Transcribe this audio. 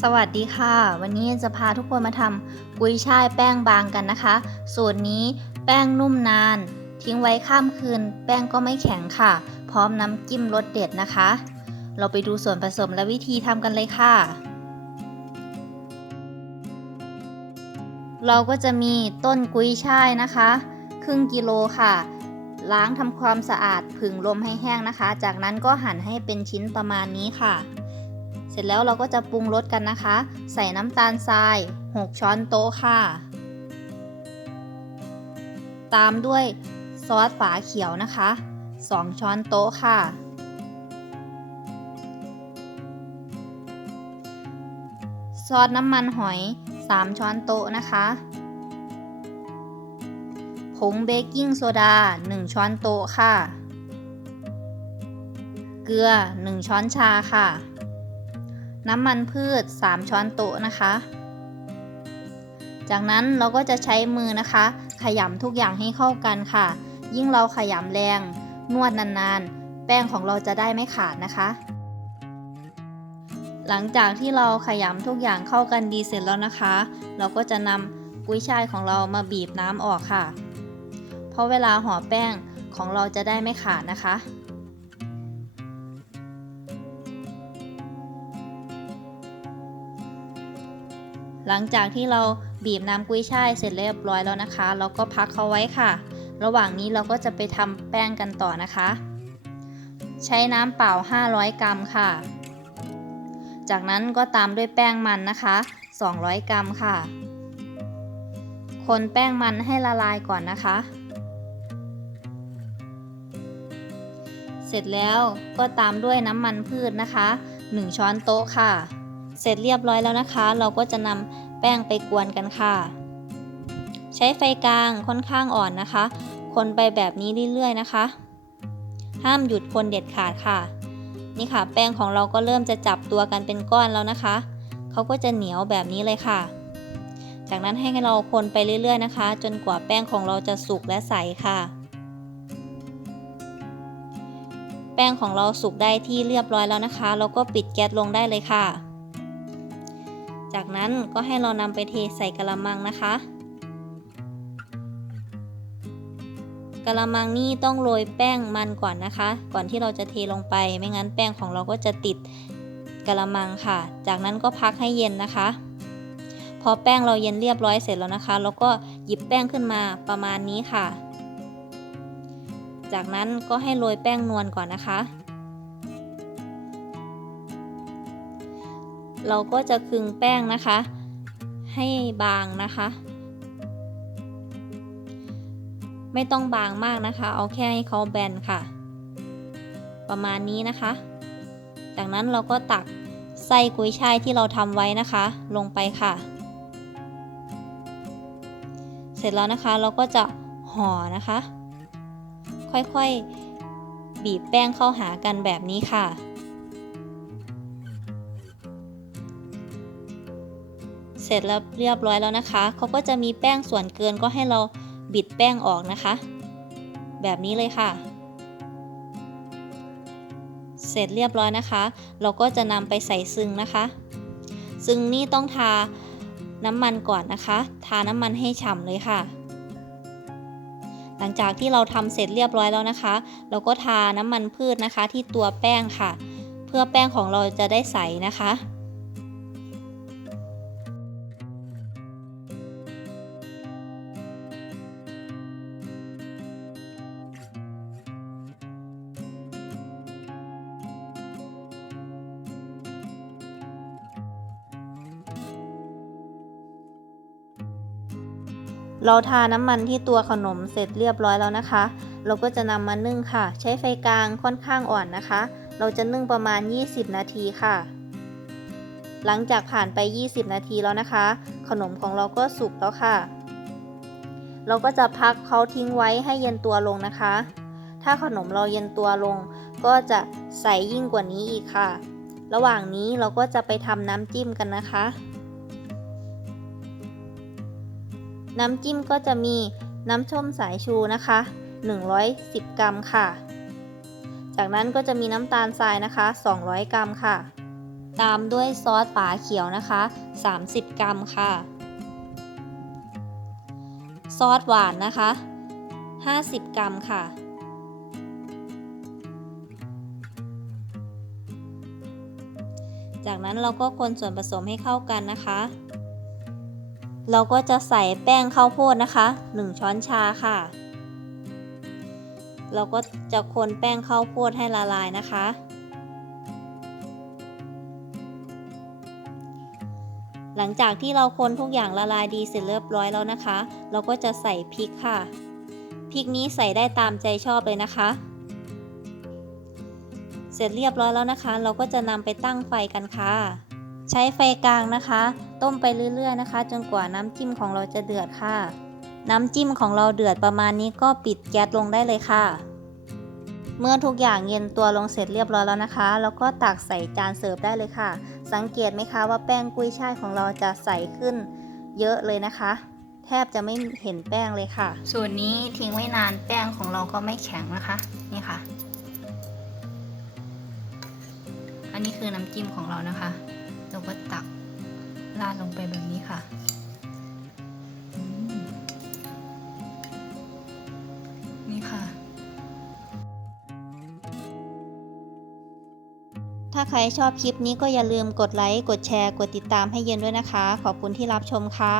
สวัสดีค่ะ วันนี้จะพาทุกคนมาทำกุยช่ายแป้งบางกันนะคะ สูตรนี้แป้งนุ่มนาน ทิ้งไว้ข้ามคืน แป้งก็ไม่แข็งค่ะ พร้อมน้ำจิ้มรสเด็ดนะคะ เราไปดูส่วนผสมและวิธีทำกันเลยค่ะ เราก็จะมีต้นกุยช่ายนะคะ ครึ่งกิโลค่ะ ล้างทำความสะอาดผึ่งลมให้แห้งนะคะ จากนั้นก็หั่นให้เป็นชิ้นประมาณนี้ค่ะ เสร็จแล้วเราก็จะปรุงรสกันนะคะ ใส่น้ำตาลทราย 6 ช้อนโต๊ะค่ะ ตามด้วยซอสฝาเขียวนะคะ 2 ช้อนโต๊ะค่ะ ซอสน้ำมันหอย 3 ช้อนโต๊ะนะคะผงเบกกิ้งโซดา 1 ช้อนโต๊ะค่ะ เกลือ 1 ช้อนชาค่ะ น้ำมันพืช 3 ช้อนโต๊ะนะคะ จากนั้นเราก็จะใช้มือนะคะ ขยำทุกอย่างให้เข้ากันค่ะ ยิ่งเราขยำแรง นวดนานๆ แป้งของเราจะได้ไม่ขาดนะคะ หลังจากที่เราขยำทุกอย่างเข้ากันดีเสร็จแล้วนะคะ เราก็จะนำกุ้ยช่ายของเรามาบีบน้ำออกค่ะ เพราะเวลาห่อแป้งของเราจะได้ไม่ขาดนะคะ หลังจากที่เราบีบน้ำกุ้ยช่ายเสร็จเรียบร้อยแล้วนะคะ เราก็พักเขาไว้ค่ะ ระหว่างนี้เราก็จะไปทำแป้งกันต่อนะคะ ใช้น้ำเปล่า 500 กรัมค่ะ จากนั้นก็ตามด้วยแป้งมันนะคะ 200 กรัมค่ะ คนแป้งมันให้ละลายก่อนนะคะ เสร็จแล้วก็ตามด้วยน้ำมันพืชนะคะ 1 ช้อนโต๊ะค่ะ เสร็จเรียบร้อยแล้วนะคะ เราก็จะนำแป้งไปกวนกันค่ะ ใช้ไฟกลางค่อนข้างอ่อนนะคะ คนไปแบบนี้เรื่อยๆนะคะ ห้ามหยุดคนเด็ดขาดค่ะ นี่ค่ะ แป้งของเราก็เริ่มจะจับตัวกันเป็นก้อนแล้วนะคะเขาก็จะเหนียวแบบนี้เลยค่ะ จากนั้นให้เราคนไปเรื่อยๆนะคะ จนกว่าแป้งของเราจะสุกและใสค่ะแป้งของเราสุกได้ที่เรียบร้อยแล้วนะคะเราก็ปิดแก๊สลงได้เลยค่ะ จากนั้นก็ให้เรานำไปเทใส่กระมังนะคะกระมังนี่ต้องโรยแป้งมันก่อนนะคะ ก่อนที่เราจะเทลงไป ไม่งั้นแป้งของเราก็จะติดกระมังค่ะ จากนั้นก็พักให้เย็นนะคะ พอแป้งเราเย็นเรียบร้อยเสร็จแล้วนะคะ เราก็หยิบแป้งขึ้นมาประมาณนี้ค่ะ จากนั้นก็ให้โรยแป้งนวลก่อนนะคะ เราก็จะคึงแป้งนะคะ ให้บางนะคะ ไม่ต้องบางมากนะคะ เอาแค่ให้เขาแบนค่ะ ประมาณนี้นะคะ จากนั้นเราก็ตักไส้กุยช่ายที่เราทำไว้นะคะ ลงไปค่ะ เสร็จแล้วนะคะเราก็จะห่อนะคะ ค่อยๆ บีบแป้งเข้าหากันแบบนี้ค่ะ เสร็จแล้วเรียบร้อยแล้วนะคะ เขาก็จะมีแป้งส่วนเกินก็ให้เราบิดแป้งออกนะคะ แบบนี้เลยค่ะ เสร็จเรียบร้อยนะคะ เราก็จะนำไปใส่ซึงนะคะ ซึงนี่ต้องทาน้ำมันก่อนนะคะ ทาน้ำมันให้ฉ่ำเลยค่ะ หลังจากที่เราทำเสร็จเรียบร้อยแล้วนะคะ เราก็ทาน้ำมันพืชนะคะที่ตัวแป้งค่ะ เพื่อแป้งของเราจะได้ใสนะคะ เราทาน้ำมันที่ตัวขนมเสร็จเรียบร้อยแล้วนะคะ เราก็จะนำมานึ่งค่ะ ใช้ไฟกลางค่อนข้างอ่อนนะคะ เราจะนึ่งประมาณ 20 นาทีค่ะ หลังจากผ่านไป 20 นาทีแล้วนะคะ ขนมของเราก็สุกแล้วค่ะ เราก็จะพักเขาทิ้งไว้ให้เย็นตัวลงนะคะ ถ้าขนมเราเย็นตัวลง ก็จะใสยิ่งกว่านี้อีกค่ะ ระหว่างนี้เราก็จะไปทำน้ำจิ้มกันนะคะ น้ำจิ้มก็จะมีน้ำส้มสายชูนะคะ 110 กรัมค่ะ จากนั้นก็จะมีน้ำตาลทรายนะคะ 200 กรัมค่ะ ตามด้วยซอสฝาเขียวนะคะ 30 กรัมค่ะ ซอสหวานนะคะ 50 กรัมค่ะ จากนั้นเราก็คนส่วนผสมให้เข้ากันนะคะ เราก็จะใส่แป้งข้าวโพดนะคะ 1 ช้อนชาค่ะ เราก็จะคนแป้งข้าวโพดให้ละลายนะคะ หลังจากที่เราคนทุกอย่างละลายดีเสร็จเรียบร้อยแล้วนะคะ เราก็จะใส่พริกค่ะ พริกนี้ใส่ได้ตามใจชอบเลยนะคะ เสร็จเรียบร้อยแล้วนะคะ เราก็จะนำไปตั้งไฟกันค่ะ ใช้ไฟกลางนะคะ ต้มไปเรื่อย ๆ นะคะ จนกว่าน้ำจิ้มของเราจะเดือดค่ะ น้ำจิ้มของเราเดือดประมาณนี้ก็ปิดแก๊สลงได้เลยค่ะ เมื่อทุกอย่างเย็นตัวลงเสร็จเรียบร้อยแล้วนะคะ แล้วก็ตักใส่จานเสิร์ฟได้เลยค่ะ สังเกตไหมคะว่าแป้งกุ้ยช่ายของเราจะใสขึ้นเยอะเลยนะคะ แทบจะไม่เห็นแป้งเลยค่ะ ส่วนนี้ทิ้งไว้นานแป้งของเราก็ไม่แข็งนะคะ นี่ค่ะ อันนี้คือน้ำจิ้มของเรานะคะ เราก็ตักราดลงไปแบบนี้ค่ะนี่ค่ะ ถ้าใครชอบคลิปนี้ก็อย่าลืมกดไลค์ กดแชร์ กดติดตามให้เย็นด้วยนะคะ ขอบคุณที่รับชมค่ะ